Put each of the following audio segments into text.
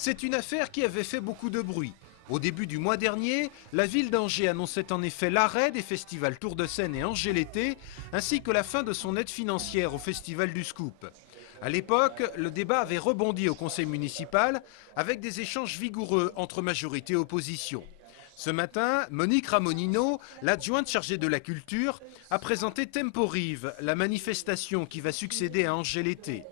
C'est une affaire qui avait fait beaucoup de bruit. Au début du mois dernier, la ville d'Angers annonçait en effet l'arrêt des festivals Tour de Seine et Angers l'été, ainsi que la fin de son aide financière au Festival du Scoop. À l'époque, le débat avait rebondi au conseil municipal avec des échanges vigoureux entre majorité et opposition. Ce matin, Monique Ramonino, l'adjointe chargée de la culture, a présenté Tempo Rive, la manifestation qui va succéder à Angers l'été.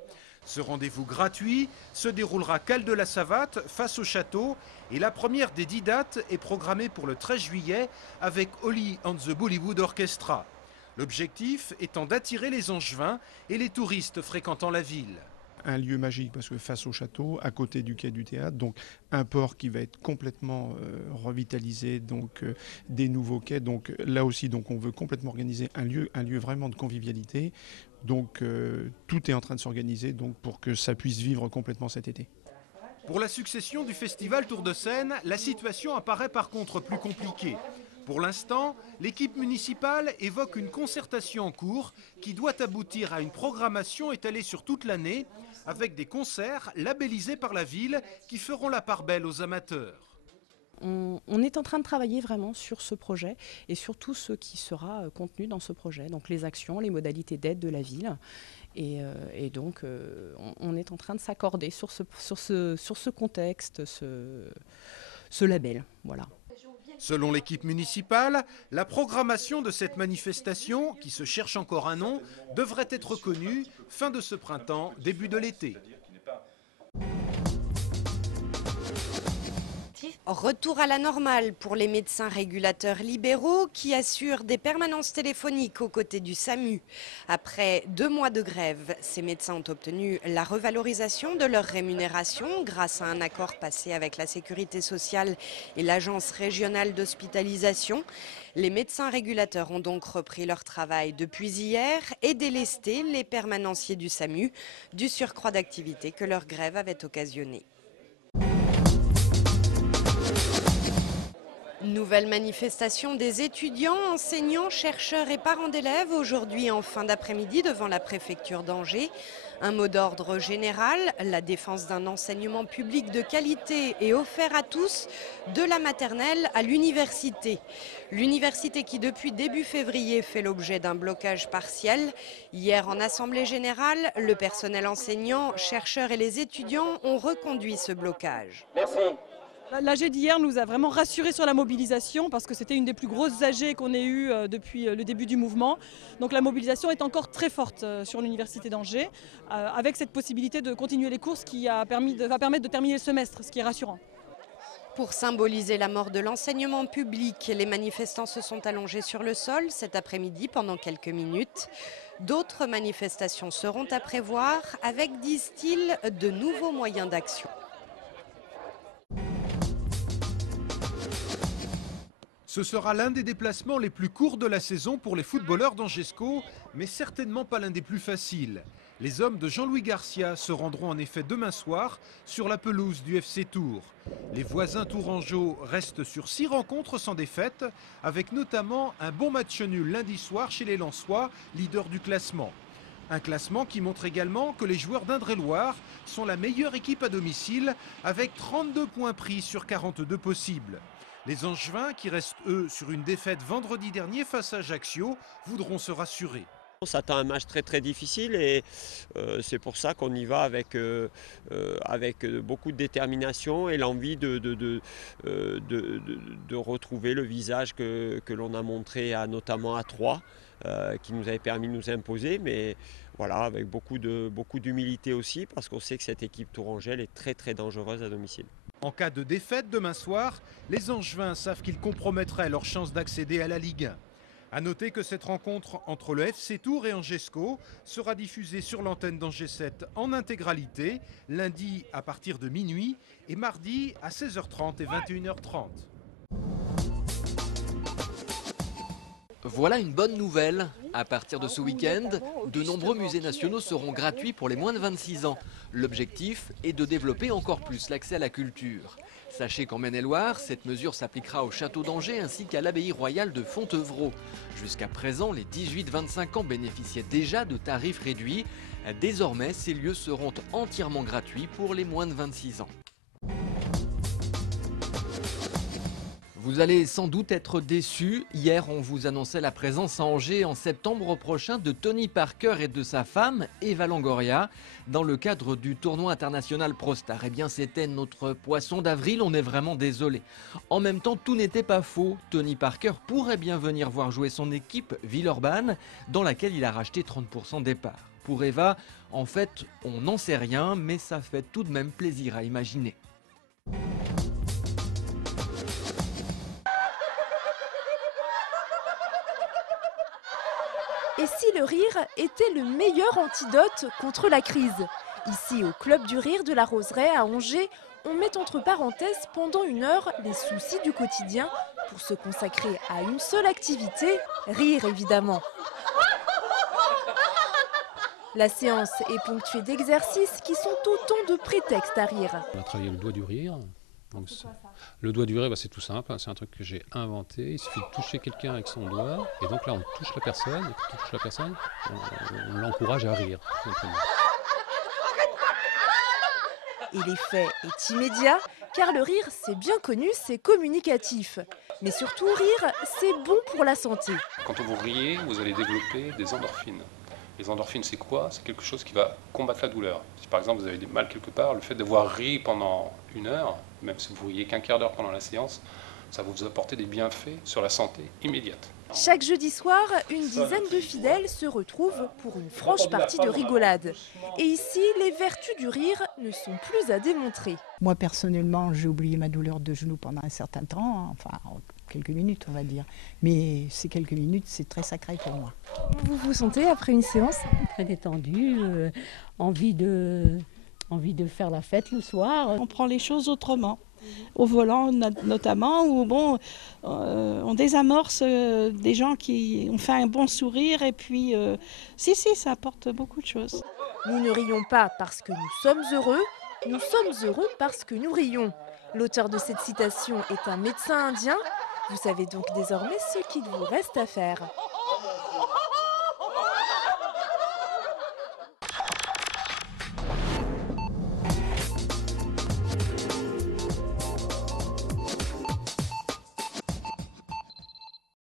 Ce rendez-vous gratuit se déroulera cale de la Savate, face au château, et la première des 10 dates est programmée pour le 13 juillet avec Holly and the Bollywood Orchestra. L'objectif étant d'attirer les Angevins et les touristes fréquentant la ville. Un lieu magique parce que face au château, à côté du quai du théâtre, donc un port qui va être complètement revitalisé, donc des nouveaux quais. Donc là aussi, donc on veut complètement organiser un lieu vraiment de convivialité. Donc tout est en train de s'organiser donc pour que ça puisse vivre complètement cet été. Pour la succession du festival Tour de Seine, la situation apparaît par contre plus compliquée. Pour l'instant, l'équipe municipale évoque une concertation en cours qui doit aboutir à une programmation étalée sur toute l'année avec des concerts labellisés par la ville qui feront la part belle aux amateurs. On est en train de travailler vraiment sur ce projet et sur tout ce qui sera contenu dans ce projet, donc les actions, les modalités d'aide de la ville. Et donc on est en train de s'accorder sur ce contexte, ce label. Voilà. Selon l'équipe municipale, la programmation de cette manifestation, qui se cherche encore un nom, devrait être connue fin de ce printemps, début de l'été. Retour à la normale pour les médecins régulateurs libéraux qui assurent des permanences téléphoniques aux côtés du SAMU. Après 2 mois de grève, ces médecins ont obtenu la revalorisation de leur rémunération grâce à un accord passé avec la Sécurité sociale et l'Agence régionale d'hospitalisation. Les médecins régulateurs ont donc repris leur travail depuis hier et délesté les permanenciers du SAMU du surcroît d'activité que leur grève avait occasionné. Nouvelle manifestation des étudiants, enseignants, chercheurs et parents d'élèves aujourd'hui en fin d'après-midi devant la préfecture d'Angers. Un mot d'ordre général, la défense d'un enseignement public de qualité et offert à tous, de la maternelle à l'université. L'université qui depuis début février fait l'objet d'un blocage partiel. Hier en assemblée générale, le personnel enseignant, chercheurs et les étudiants ont reconduit ce blocage. Merci. L'AG d'hier nous a vraiment rassurés sur la mobilisation parce que c'était une des plus grosses AG qu'on ait eues depuis le début du mouvement. Donc la mobilisation est encore très forte sur l'université d'Angers avec cette possibilité de continuer les cours, ce qui va permettre de terminer le semestre, ce qui est rassurant. Pour symboliser la mort de l'enseignement public, les manifestants se sont allongés sur le sol cet après-midi pendant quelques minutes. D'autres manifestations seront à prévoir avec, disent-ils, de nouveaux moyens d'action. Ce sera l'un des déplacements les plus courts de la saison pour les footballeurs d'Angesco, mais certainement pas l'un des plus faciles. Les hommes de Jean-Louis Garcia se rendront en effet demain soir sur la pelouse du FC Tours. Les voisins tourangeaux restent sur 6 rencontres sans défaite, avec notamment un bon match nul lundi soir chez les Lensois, leaders du classement. Un classement qui montre également que les joueurs d'Indre-et-Loire sont la meilleure équipe à domicile, avec 32 points pris sur 42 possibles. Les Angevins, qui restent eux sur une défaite vendredi dernier face à Ajaccio, voudront se rassurer. On s'attend à un match très très difficile et c'est pour ça qu'on y va avec beaucoup de détermination et l'envie de retrouver le visage que l'on a montré notamment à Troyes, qui nous avait permis de nous imposer, mais voilà, avec beaucoup d'humilité aussi, parce qu'on sait que cette équipe tourangelle est très très dangereuse à domicile. En cas de défaite demain soir, les Angevins savent qu'ils compromettraient leur chance d'accéder à la Ligue 1. A noter que cette rencontre entre le FC Tours et Angesco sera diffusée sur l'antenne d'Angers 7 en intégralité, lundi à partir de minuit et mardi à 16h30 et 21h30. Voilà une bonne nouvelle. À partir de ce week-end, de nombreux musées nationaux seront gratuits pour les moins de 26 ans. L'objectif est de développer encore plus l'accès à la culture. Sachez qu'en Maine-et-Loire, cette mesure s'appliquera au château d'Angers ainsi qu'à l'abbaye royale de Fontevraud. Jusqu'à présent, les 18-25 ans bénéficiaient déjà de tarifs réduits. Désormais, ces lieux seront entièrement gratuits pour les moins de 26 ans. Vous allez sans doute être déçus. Hier, on vous annonçait la présence à Angers en septembre prochain de Tony Parker et de sa femme, Eva Longoria, dans le cadre du tournoi international ProStar. Eh bien, c'était notre poisson d'avril, on est vraiment désolé. En même temps, tout n'était pas faux. Tony Parker pourrait bien venir voir jouer son équipe Villeurbanne, dans laquelle il a racheté 30% des parts. Pour Eva, en fait, on n'en sait rien, mais ça fait tout de même plaisir à imaginer. Et si le rire était le meilleur antidote contre la crise? Ici, au Club du Rire de la Roseraie à Angers, on met entre parenthèses pendant 1 heure les soucis du quotidien pour se consacrer à une seule activité, rire évidemment. La séance est ponctuée d'exercices qui sont autant de prétextes à rire. On a travaillé le doigt du rire. Donc, le doigt du rire, c'est tout simple, c'est un truc que j'ai inventé. Il suffit de toucher quelqu'un avec son doigt, et donc là on touche la personne, et quand on touche la personne, on l'encourage à rire. Et l'effet est immédiat, car le rire, c'est bien connu, c'est communicatif. Mais surtout, rire, c'est bon pour la santé. Quand vous riez, vous allez développer des endorphines. Les endorphines, c'est quoi? C'est quelque chose qui va combattre la douleur. Si par exemple vous avez des mal quelque part, le fait d'avoir ri pendant 1 heure, même si vous riez qu'un quart d'heure pendant la séance, ça va vous apporter des bienfaits sur la santé immédiate. Chaque jeudi soir, une dizaine de fidèles se retrouvent pour une franche partie de rigolade. Et ici, les vertus du rire ne sont plus à démontrer. Moi, personnellement, j'ai oublié ma douleur de genou pendant un certain temps, enfin quelques minutes, on va dire. Mais ces quelques minutes, c'est très sacré pour moi. Vous vous sentez après une séance? Très détendue, envie de faire la fête le soir. On prend les choses autrement. Au volant notamment, où bon, on désamorce des gens qui ont fait un bon sourire et puis si, ça apporte beaucoup de choses. Nous ne rions pas parce que nous sommes heureux parce que nous rions. L'auteur de cette citation est un médecin indien. Vous savez donc désormais ce qu'il vous reste à faire.